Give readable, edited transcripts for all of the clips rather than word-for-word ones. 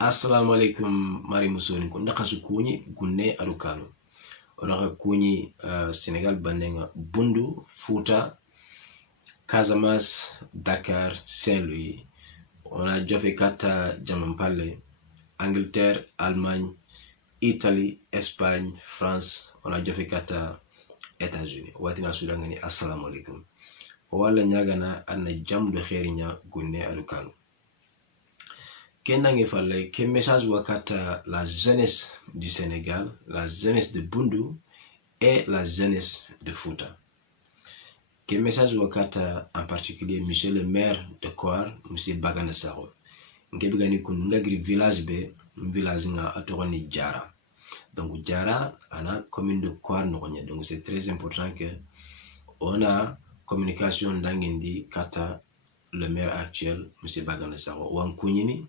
Assalamu alaikum mari musoni ko ndaka su kuni gunne arukano onaka kuni Sénégal bandenga Bundu, Fouta, Casamance, Dakar, Saint-Louis. On a déjà fait kata Jamampale, Angleterre, Allemagne, Italie, Espagne, France. On a déjà fait kata États-Unis. Watina Sudangani assalamu alaikum. Wala nyagana anna jamdu kherinya gunne arukano. Kendange fallait quel message wakata la jeunesse du Sénégal, la jeunesse de Bundu et la jeunesse de Fouta. Quel message wakata en particulier monsieur le maire de Kouar, monsieur Bagana Saro. Ngebigani kun ngagri village be village nga atoroni Diara. Donc Diara ana commune de Kouar nokonya. Donc c'est très important que on a communication d'angendi kata le maire actuel monsieur Bagana Saro. Wan kunyini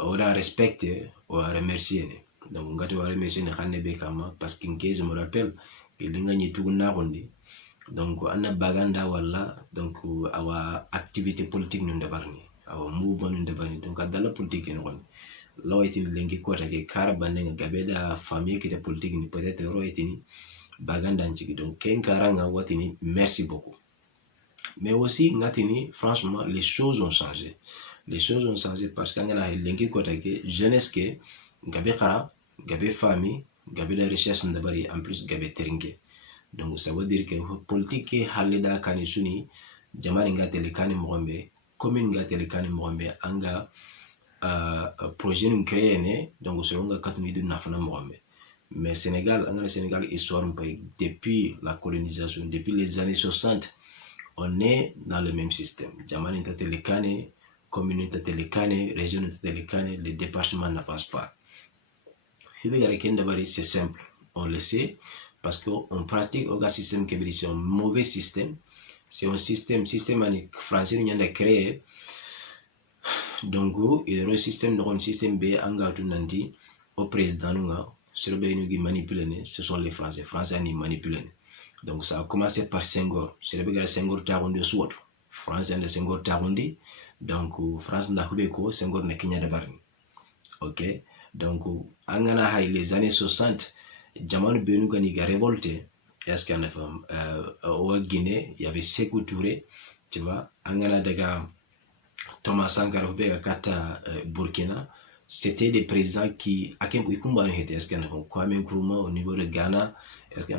on a respecté, on a remercié. Donc, on a remercié parce que je me rappelle que l'ingénieur tout n'a rendu. Donc, on a baganda wala, donc, our activité politique nous débarni, our mouvement nous débarni. Donc, dans la politique, nous avons. Là, il y a des gens qui ont carabane, gabeda famille qui est politique, peut-être, il baganda nchiki. Donc, ken karanga watini, merci beaucoup. Mais aussi, franchement, les choses ont changé. Les choses ont changé parce qu'il y a des jeunesse qui gabe khara, gabe famille, gabe la richesse ndabari en plus gabe terinke. Donc ça veut dire que politique est halida kanisuni, jamani ngatele kani mwambe, commune ngatele kani mwambe, anga projet nous créé donc selon nga katuni du nafana mwambe. Mais Sénégal, le Sénégal histoire depuis la colonisation, depuis les années 60, on est dans le même système. Jamani ngatele kani communauté télécane, région télécane, les départements n'avancent pas. C'est simple, on le sait, parce qu'on pratique un système qui est un mauvais système. C'est un système français qui a créé. Donc, il y a un système B, au président, ce sont les Français. Les Français qui manipulent. Donc, ça a commencé par Senghor. C'est le Senghor Tarondi Swat. France et Senghor Tarondi. Donc France n'a pas ko Senghor na Kenya de Barni. OK, donc angana les années 60 Jamal Benu gani ga révolté, est-ce qu'il y a au Guinée, il y avait Sékou Touré, tu vois, angana daga Thomas Sankara Bega kata Burkina, c'était des présidents qui est-ce qu'il y a Kwame Nkrumah au niveau de Ghana,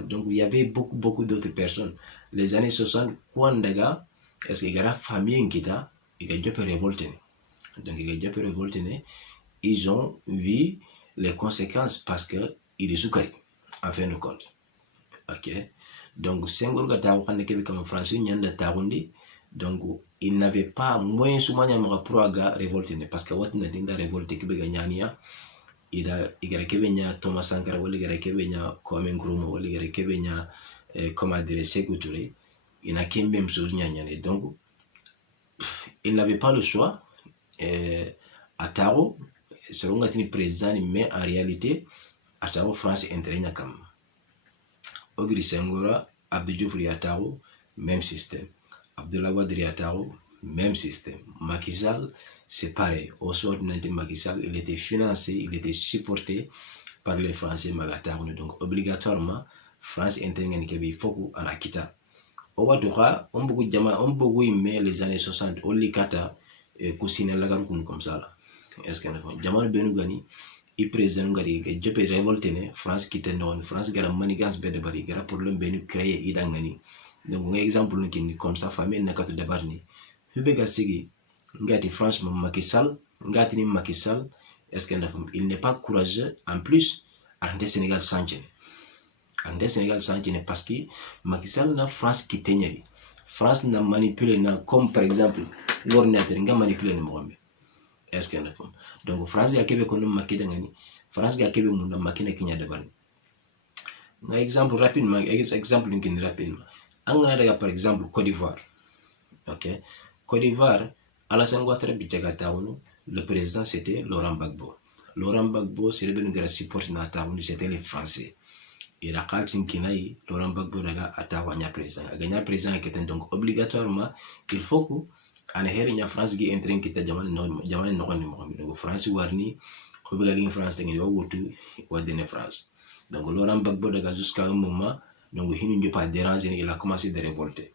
donc il y avait beaucoup d'autres personnes. Les années 60 quand daga est-ce qu'il y a la famille qui t'a ils ont vu les conséquences parce que il est soukari en fin de compte. OK, donc Senghor gata waxane kebe comme français nyanda tarundi, donc il n'avait pas moyen soumanya mra proaga révolter parce que wat na dinda révolter kebe ganyania ida igara kebe nya Thomas Sankara wala igara kebe nya Kwame Nkrumah wala igara kebe nya comment dire Sékou Touré, il n'a qu'une même chose nyanyane. Donc il n'avait pas le choix. Ataro, selon le président, mais en réalité, Ataro France intervient comme. Ogri Senghora, Abdou Diouf Ataro, même système. Abdoulaye Wade Ataro, même système. Macky Sall, c'est pareil. Au soir de Macky Sall, il était financé, il était supporté par les Français Magataro. Donc obligatoirement, France intervient qu'il faut en Akita. Au Wadora, on beaucoup aimé les années 60, on les kata, cousine lagarou comme ça là. Est-ce que Jamal Benugani, il présente Gari, que je peux révolter, France qui était non, France qui a manigas bedebari, qui a problème Benu créé Idangani. Donc, un exemple comme ça, famille n'a qu'à te débarni. Hubega Sigi, Ngati franchement Macky Sall, Ngati Macky Sall, est-ce qu'il n'est pas courageux, en plus, à rendre Sénégal Sanchez. En Sénégal Sanchez parce que Macky Sall na France qui tenait. France n'a manipulé, comme par exemple, l'ordinateur n'a manipulé le monde. Est-ce qu'il y a donc France a Québec on a Dangani, France a Québec on a Kenya de Ban. Un exemple rapidement, exemple rapidement. Angana par exemple Côte d'Ivoire. OK, Côte d'Ivoire, Alassane Ouattara Bidjagataounou, le président c'était Laurent Gbagbo. Laurent Gbagbo c'est le grand support na c'était les Français. Et la Kalsin Kinaï, Laurent Gbagbo a Taouania président. A gagné président qui était donc obligatoirement, il faut que ana heri nya France gi entren kita jamani no ni mo donc France warni ko be galing France ngi wotu wadene France. Donc Laurent Gbagbo daga jusqu'à un moment donc hinu ngi pas déranger, il a commencé de révolter.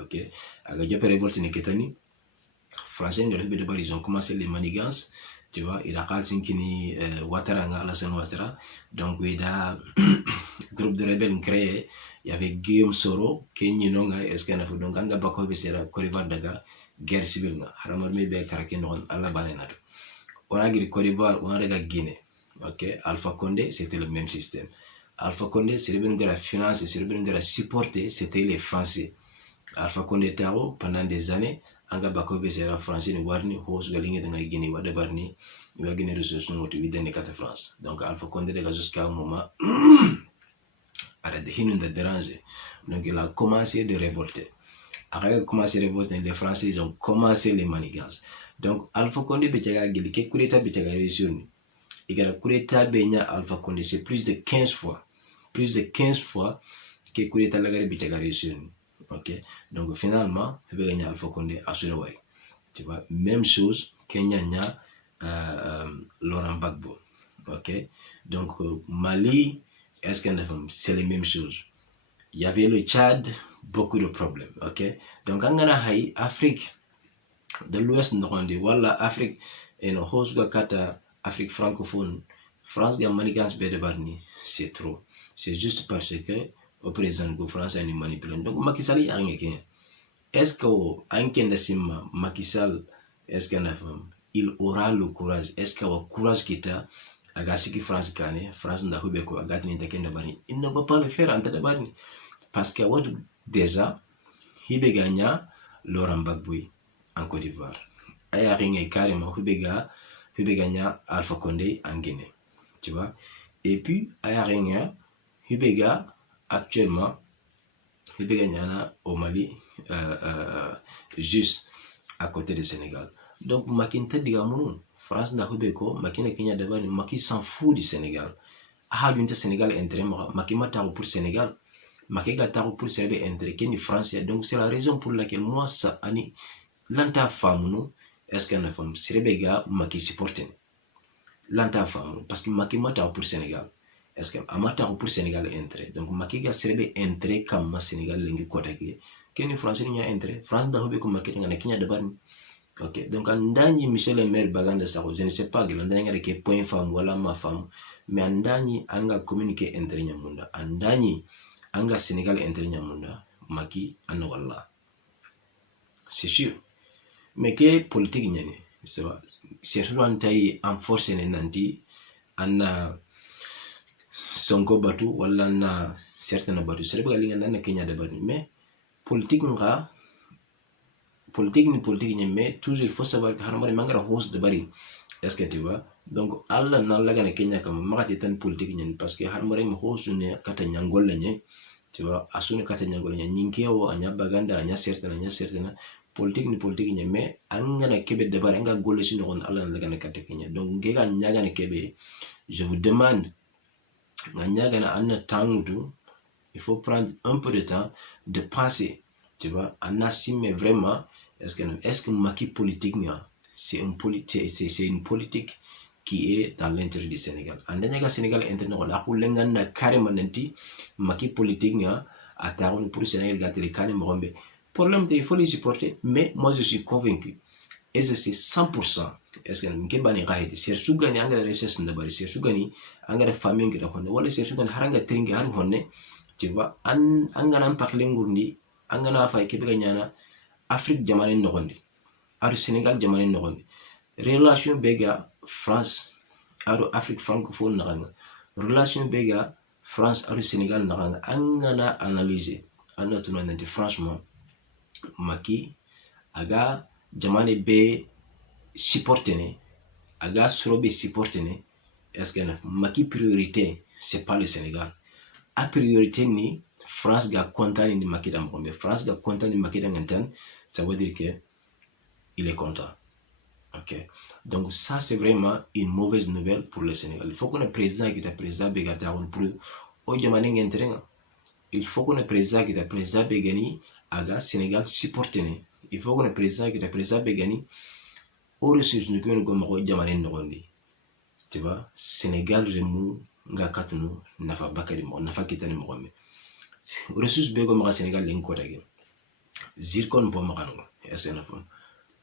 OK, aga jop révolte ni ketani français ngi rebe de bari, ils ont commencé les manigances, tu vois, il a kini Ouattara nga Alassane Ouattara, donc il a groupe de rebelles créé, il y avait Guillaume Soro Kenyi nonga eskana fu, donc anga bako be sera Côte d'Ivoire daga guerre civile nga haramar me be karake non alla banena. On a giri Côte d'Ivoire, on a daga Guinée. OK, Alpha Condé c'était le même système. Alpha Condé c'est le la finance, c'est le supporter, c'était les Français. Alpha Condé taro pendant des années anga bako be sera français ni warni hos galingi danga Guinée wada barni wa Guinée ressources no to widene kata France. Donc Alpha Condé daga jusqu'à un moment arrête de déranger. Donc il a commencé de révolter. Après il a commencé à révolter, les Français ils ont commencé les manigances. Donc Alpha Condé betaga gili ke coup d'état betaga réussir ni. Il a coup d'état benya Alpha Condé c'est plus de 15 fois que coup d'état la betaga réussir ni. OK, donc finalement il va gagner Alpha Condé à Sulawesi. Tu vois, même chose Kenya nya Laurent Gbagbo. OK, donc Mali, est-ce qu'on a c'est les mêmes choses. Il y avait le Tchad, beaucoup de problèmes. OK, donc en Afrique de l'Ouest Normandie, voilà Afrique et nos hosga kata Afrique francophone, France ga manigance be de barni, c'est trop. C'est juste parce que au président de France a une manipulation. Donc Macky Sall a rien. Est-ce que Anken Sima Macky Sall, est-ce qu'on a il aura le courage? Est-ce qu'il y a le courage qui t'a agassi France Kane, France n'a pas ko agatini takenda bani. Il ne va pas le faire en bani parce que déjà il gagna Laurent Gbagbo en Côte d'Ivoire. Aya ringé carrément il gagna Alpha Condé en Guinée. Tu vois? Et puis aya ringé actuellement il gagna au Mali juste à côté du Sénégal. Donc Makinta digamunu France n'a pas ko Makina Kenya d'abord Maki s'en fout du Sénégal. Ah du Sénégal intérêt Maki mata pour Sénégal. Maki gata pour servir intérêt Kenya France. Donc c'est la raison pour laquelle moi ça ani lanta femme est-ce qu'elle a femme Serebega Maki supporter. Lanta femme parce que Maki mata pour Sénégal. Est-ce que amata pour Sénégal intérêt. Donc Maki ga serebe intérêt comme Sénégal lengi kota ki. Kenya France ni intérêt. France da hobe ko Maki ngana Kenya d'abord. OK, donc andani Michel le maire Baganda Sako, je ne sais pas andani ngare ke point femme wala ma femme, mais andani anga communiquer entre nyamunda, andani anga Sénégal entre nyamunda, Maki anna wala. C'est sûr. Mais que politique nyane, c'est vrai. C'est surtout antai en force nanti anna Sonko batu wala na certaines batu. C'est pas galinga na Kenya de batu, mais politique nga politique ni mais toujours il faut savoir que harmari mangara hausse de bari. Est-ce que tu vois? Donc alla na laga na Kenya comme magati tan politique ni parce que harmari mo hausse ne kata nyangol ni, tu vois, asune kata nyangol ni nyinkewo anya baganda anya certaine politique ni mais angana kebe de bari anga golle sino on alla na laga na kata Kenya. Donc ngega nyaga na kebe, je vous demande nyaga na anna tangutu, il faut prendre un peu de temps de penser, tu vois, en assumer vraiment. Est-ce que Maki politique c'est une politique qui est dans l'intérêt du Sénégal. Andanya Sénégal interne on a na carrément nanti Maki politique à taron pour le Sénégal gâter les cannes morombe. Problème il faut les supporter, mais moi je suis convaincu et je suis 100%. Est-ce que Nkebani Raid, c'est Sugani anga recherche ndabari, c'est Sugani anga famille qui d'accord, wala c'est Sugani haranga tringa haru honne, tu vois, angana parler ngundi, angana fa kebega nyana Afrique jamane nogondi aro Sénégal jamane nogondi relation bega France aro Afrique francophone naganga relation bega France aro Sénégal naganga angana analyser anna tunanante franchement Maki aga jamane be supportene aga sorobe supportene. Est-ce que Maki priorité c'est pas le Sénégal, a priorité ni France ga content ni Maki d'ambrombe, France ga content ni Maki d'antan, ça veut dire que il est content. OK, donc ça c'est vraiment une mauvaise nouvelle pour le Sénégal. Il faut qu'on ait président qui est président begata on pour au jamane ngentrenga. Il faut qu'on ait président qui est président begani aga Sénégal supporter. il faut que le président be gani o ressources nu ko ko mako jamane nogondi tu vois Sénégal remu nga katunu nafa bakari mo nafa kitani mo me ressources be go maka Sénégal len ko tagi zircon po makano SNF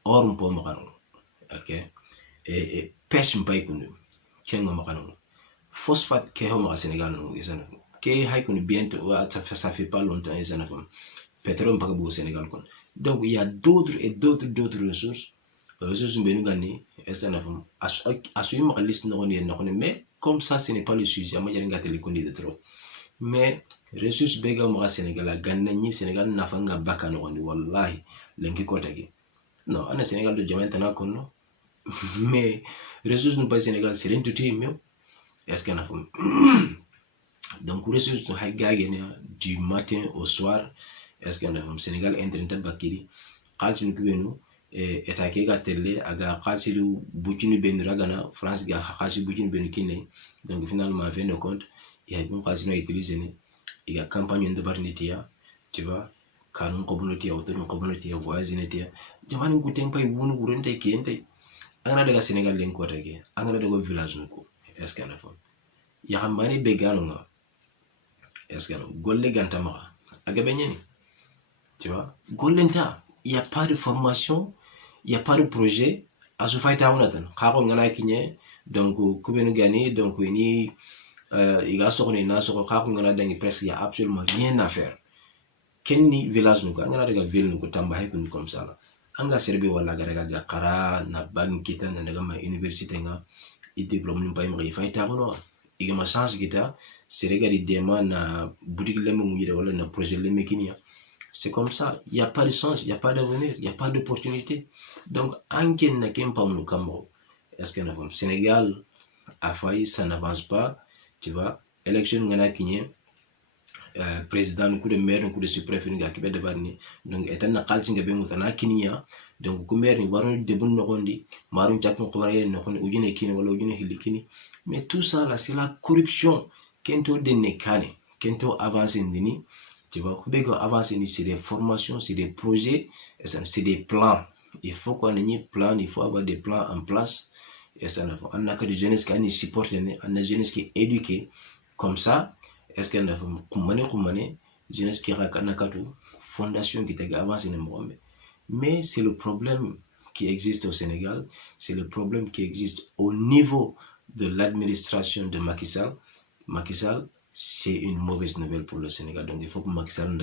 or po makano ok et pêche mbay kunu kengo makano phosphate ke ho maka Sénégal no SNF ke hay kunu bientôt ça fait pas longtemps SNF pétrole pas au Sénégal kon donc il y a d'autres et d'autres ressources mbenu gani SNF asu maka liste no ne mais comme ça ce n'est pas le sujet ma jare tele kondi de trop mais ressources bega maka Sénégal a ganna ni Sénégal na fanga bakano woni wallahi lenki ko tagi non ana Sénégal do jamanta na konno mais ressources no pas Sénégal c'est rien tout mieux est-ce qu'on a donc ressources no hay gagene du matin au soir est-ce qu'on a Sénégal internet bakiri qalsi no kubenu eta ke ga telle aga qalsi bucini ben ragana France ga qalsi bucini ben kine donc finalement fait no compte il y a une qalsi no utiliser ne il y a campagne de barnitia tu vois kanun communauté autour communauté voisinité jamani guten pay wonu gurente kente angana daga Sénégal len ko tege angana daga village ko est-ce qu'on a ya xambani be gano nga est-ce que golle gantama aga benyeni tu vois gollenta il y a pas de formation il y a pas de projet asu fayta wonatan xaqo ngana kinye donc kubenu gani donc ni iga sokone na soko xaqo ngana dangi presque il y a absolument rien à faire kenni village nuko ngana daga ville nuko tamba hay kun comme ça là anga serbe wala garaga jakara na banki kita na daga ma université nga i diplôme ni payma i fayta wono iga ma chance kita serega di dema na boutique lemme mu yide wala na projet lemme kinia c'est comme ça il y a pas de chance il y a pas d'avenir il y a pas d'opportunité donc anken na kempa mu kamo est-ce que na fam Sénégal a failli ça n'avance pas tu vois élection ngana kinye président coup de maire coup de sous-préfet nga kibe de barni donc etan na qalci nga be mutana kiniya donc ku maire ni waron debun no gondi marun chakko ko bare no kon ujine kini wala ujine hilikini mais tout ça là c'est la corruption kento de nekane kento avancer ndini tu vois ku be ko avancer ni c'est des formations c'est des projets c'est des plans il faut qu'on ait des plans il faut avoir des plans en place et ça on a que des jeunes qui ni supporter on a jeunes qui éduquer comme ça est-ce qu'elle a kumane jeunesse qui rakanakatu fondation qui t'a avancé mais c'est le problème qui existe au Sénégal, c'est le problème qui existe au niveau de l'administration de Macky Sall. Macky Sall, c'est une mauvaise nouvelle pour le Sénégal, donc il faut que Macky Sall